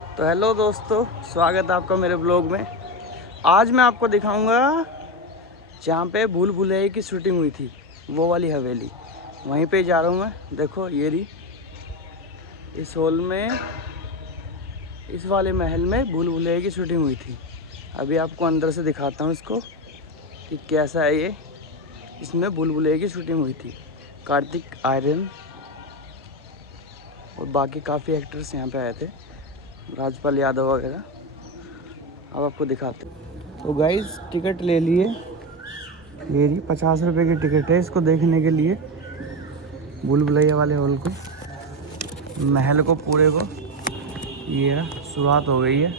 तो हेलो दोस्तों, स्वागत है आपका मेरे ब्लॉग में। आज मैं आपको दिखाऊंगा जहाँ पे भूल भुलैया की शूटिंग हुई थी, वो वाली हवेली। वहीं पे जा रहा हूँ मैं। देखो ये रही, इस हॉल में, इस वाले महल में भूल भुलैया की शूटिंग हुई थी। अभी आपको अंदर से दिखाता हूँ इसको कि कैसा है ये। इसमें भूल भुलैया की शूटिंग हुई थी। कार्तिक आर्यन और बाकी काफ़ी एक्टर्स यहाँ पे आए थे, राजपाल यादव वगैरह। अब आपको दिखाते हैं। तो गाइस टिकट ले लिए, ये रही 50 रुपये की टिकट है इसको देखने के लिए, भूल भुलैया वाले हॉल को, महल को, पूरे को। ये रहा, शुरुआत हो गई है।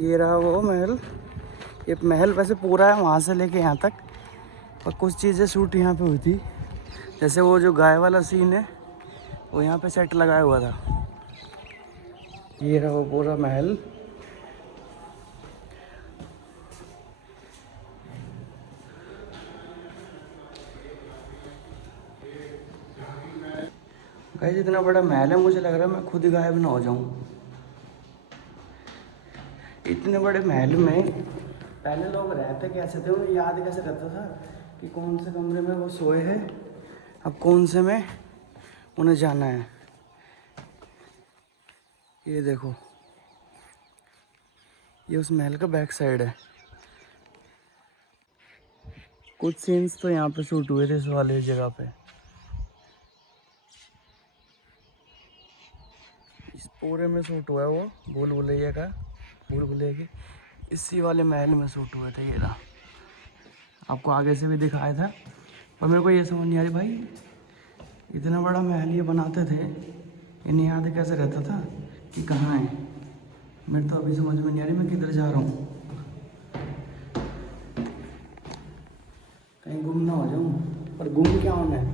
ये रहा वो महल। ये महल वैसे पूरा है वहाँ से लेके यहाँ तक, और कुछ चीज़ें शूट यहाँ पे हुई थी। जैसे वो जो गाय वाला सीन है वो यहाँ पे सेट लगाया हुआ था। ये रहा वो पूरा महल। गाइस इतना बड़ा महल है, मुझे लग रहा है मैं खुद ही गायब ना हो जाऊँ। इतने बड़े महल में पहले लोग रहते कैसे थे, उन्हें याद कैसे रहता था कि कौन से कमरे में वो सोए हैं, अब कौन से में उन्हें जाना है। ये देखो, ये उस महल का बैक साइड है। कुछ सीन्स तो यहाँ पे शूट हुए थे इस वाले जगह पे। इस पूरे में शूट हुआ है वो भूल भुलैया का, भूल भुलैया की इसी वाले महल में शूट हुए थे। ये रहा, आपको आगे से भी दिखाया था, पर मेरे को ये समझ नहीं आ रही भाई, इतना बड़ा महल ये बनाते थे, इन्हें याद कैसे रहता था कि कहाँ है। मेरे तो अभी समझ में नहीं आ रही मैं किधर जा रहा हूँ, कहीं गुम ना हो जाऊँ। पर गुम क्या होना है,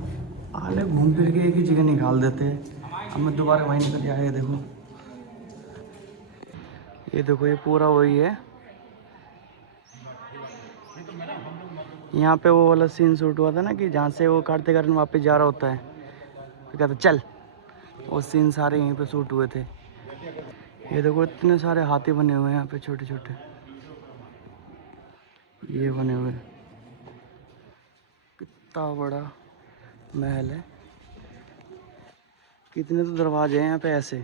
आले घूम फिर के एक ही जगह निकाल देते हैं। अब मैं दोबारा वहीं निकल जाए। ये देखो, ये देखो, ये पूरा वही है। यहाँ पे वो वाला सीन शूट हुआ था ना, कि जहाँ से वो कार्तिक आर्यन वापस जा रहा होता है, तो कहता चल। वो सीन सारे यहीं पे शूट हुए थे। ये देखो, इतने सारे हाथी बने हुए हैं यहाँ पे, छोटे छोटे ये बने हुए। कितना बड़ा महल है, कितने तो दरवाजे हैं यहाँ पे ऐसे।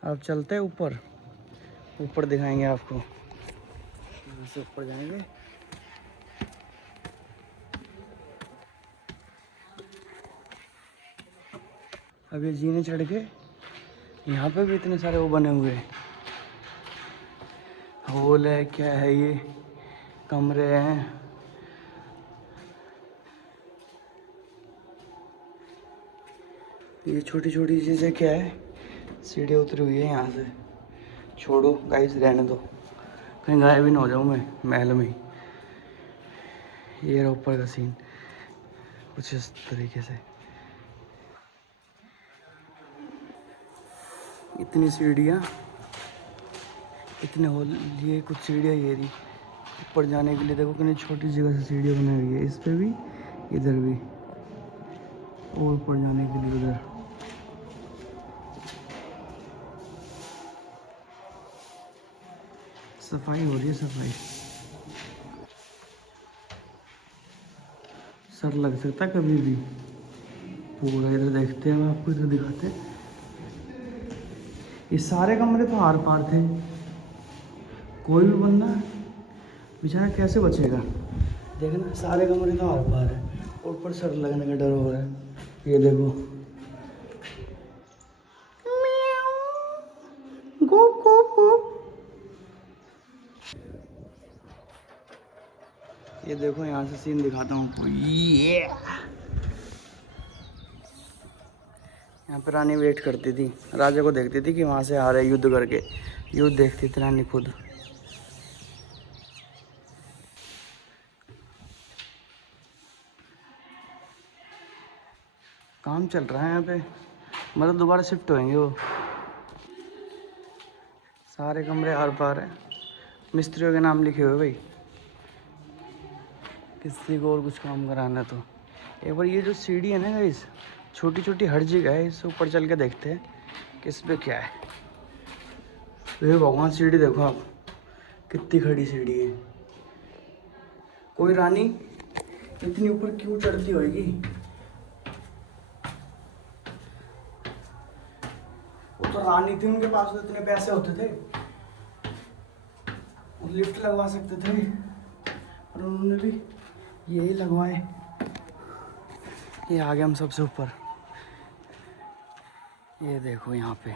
अब चलते हैं ऊपर, ऊपर दिखाएंगे आपको। यहाँ से ऊपर जाएंगे। अब ये जीने चढ़ के, यहाँ पे भी इतने सारे वो बने हुए हैं। हॉल है, क्या है ये, कमरे हैं। ये छोटी छोटी चीज़ें क्या है, सीढ़ियाँ उतरी हुई है यहाँ से। छोड़ो गाइस, रहने दो, कहीं गायब भी ना हो जाऊँ मैं महल में ही। ये रहा ऊपर का सीन कुछ इस तरीके से। इतनी सीढ़ियाँ, इतने हॉल, ये कुछ सीढ़ियाँ ये रही ऊपर जाने के लिए। देखो कितनी छोटी जगह से सीढ़ियाँ बनी हुई है, इस पे भी, इधर भी, और ऊपर जाने के लिए उधर। सफाई हो रही है, सफाई। सर लग सकता है कभी भी। पूरा इधर देखते हैं, आपको इधर दिखाते हैं। ये सारे कमरे तो आर पार थे, कोई भी बंदा बेचारा कैसे बचेगा। देखना, सारे कमरे तो आर पार है, और ऊपर सर लगने का डर हो रहा है। ये देखो, गो गो गो। ये देखो, यहाँ से सीन दिखाता हूँ आपको। ये यहाँ पे रानी वेट करती थी, राजा को देखती थी कि वहाँ से आ रहे युद्ध करके, युद्ध देखती थी रानी खुद। काम चल रहा है यहाँ पे, मतलब दोबारा शिफ्ट होएंगे वो। सारे कमरे आर पार हैं। मिस्त्रियों के नाम लिखे हुए भाई, किसी को और कुछ काम कराना तो। एक बार ये जो सीढ़ी है ना गाइस, छोटी छोटी हर जगह है, इससे ऊपर चल के देखते हैं कि इस पे क्या है। ये भगवान, सीढ़ी देखो आप, कितनी खड़ी सीढ़ी है। कोई रानी इतनी ऊपर क्यों चढ़ती होगी? वो तो रानी थी, उनके पास तो इतने पैसे होते थे, वो लिफ्ट लगवा सकते थे, और उन्होंने भी यही लगवाए। ये आ गए हम सबसे ऊपर। ये देखो यहाँ पे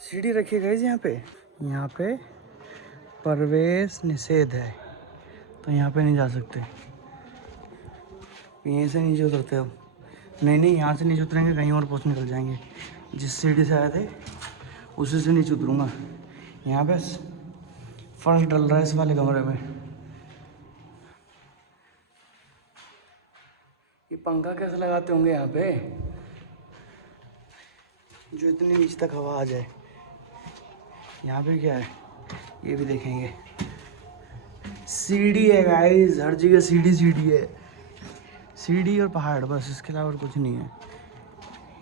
सीढ़ी रखी गई है। यहाँ पे प्रवेश निषेध है, तो यहाँ पे नहीं जा सकते। यहीं से नीचे उतरते अब। नहीं, यहाँ से नीचे उतरेंगे, कहीं और पहुँच निकल जाएंगे। जिस सीढ़ी से आए थे उसी से नीचे उतरूँगा। यहाँ पे फर्श डल रहा है इस वाले कमरे में। ये पंखा कैसे लगाते होंगे यहाँ पे, जो इतनी नीचे तक हवा आ जाए। यहाँ पे क्या है ये भी देखेंगे। सीढ़ी है गाइस, हर जगह सीढ़ी है। सीढ़ी और पहाड़, बस, इसके अलावा और कुछ नहीं है।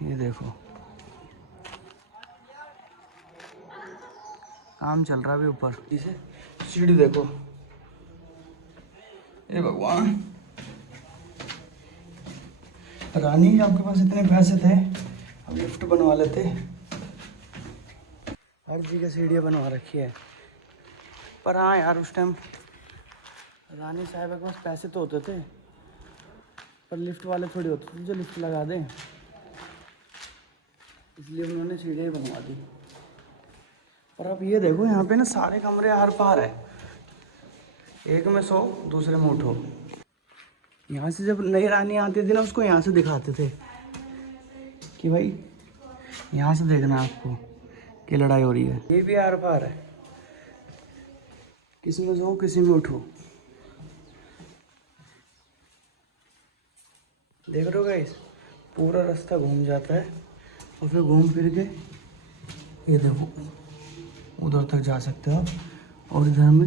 ये देखो काम चल रहा है अभी ऊपर। इसे सीढ़ी देखो, ए भगवान। रानी, आपके पास इतने पैसे थे, अब लिफ्ट बनवा लेते। हर जगह सीढ़ियाँ बनवा रखी है। पर हाँ यार, उस टाइम रानी साहब के पास पैसे तो होते थे, पर लिफ्ट वाले थोड़ी होते थे जो लिफ्ट लगा दें, इसलिए उन्होंने सीढ़ियाँ बनवा दी। पर अब ये देखो, यहाँ पे ना सारे कमरे आर पार है। एक में सो, दूसरे में उठो। यहाँ से जब नई रानी आती थी ना, उसको यहाँ से दिखाते थे कि भाई यहाँ से देखना आपको कि लड़ाई हो रही है। ये भी आर पार है, किसी में सो किसी में उठो। देख रहे हो गाइस, पूरा रास्ता घूम जाता है और फिर घूम फिर के ये देखो उधर तक जा सकते हो, और इधर में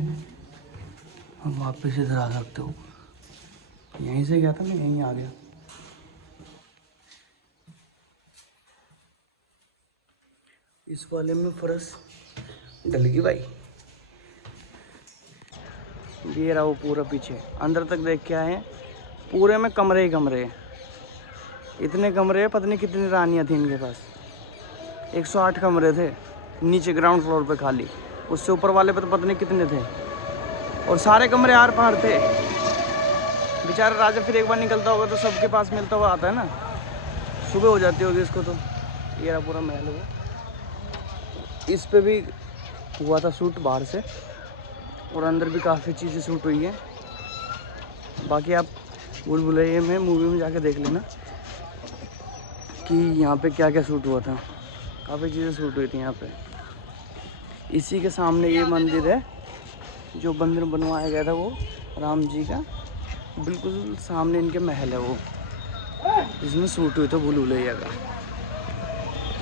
हम वापस इधर आ सकते हो। यहीं से गया था मैं, यहीं आ गया। इस वाले में फर्श डल गई भाई। ये रहा वो पूरा पीछे, अंदर तक देख के आए हैं। पूरे में कमरे ही कमरे, इतने कमरे, पता नहीं कितनी रानियाँ थी इनके पास। 108 कमरे थे नीचे ग्राउंड फ्लोर पे खाली, उससे ऊपर वाले पे तो पता नहीं कितने थे, और सारे कमरे आर पार थे। बेचारा राजा फिर एक बार निकलता होगा तो सबके पास मिलता हुआ आता है ना, सुबह हो जाती होगी इसको। तो ये रहा पूरा महल हुआ। इस पे भी हुआ था शूट बाहर से, और अंदर भी काफ़ी चीज़ें शूट हुई हैं। बाकी आप भूल भुलैया में मूवी में जाके देख लेना कि यहाँ पे क्या क्या शूट हुआ था। काफ़ी चीज़ें शूट हुई थी यहाँ पे। इसी के सामने ये मंदिर है, जो मंदिर बनवाया गया था वो राम जी का, बिल्कुल सामने इनके महल है वो, इसमें शूट हुई था भूल भुलैया का।